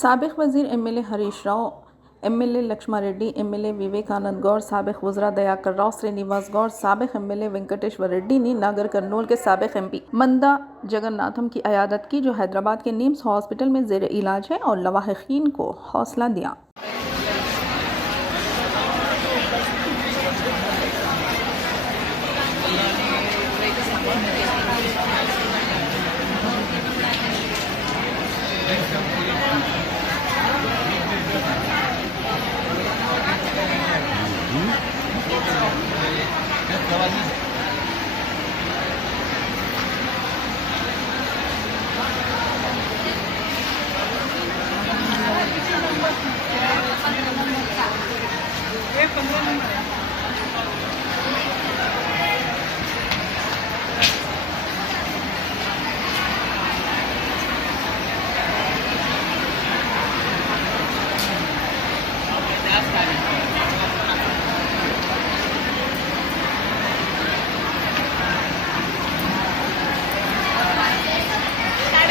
साबिक़ वज़ीर एमएलए हरीश राव, एमएलए लक्ष्मारेड्डी, एमएलए विवेकानंद गौड़, साबिक़ वज़रा दयाकर राव, श्रीनिवास गौड़, साबिक़ एमएलए वेंकटेश्वर रेड्डी ने नागर कर्नूल के साबिक़ एमपी मंदा जगन्नाथम की अयादत की, जो हैदराबाद के निम्स हॉस्पिटल में ज़ेर इलाज है, और लवाहिकीन को हौसला दिया।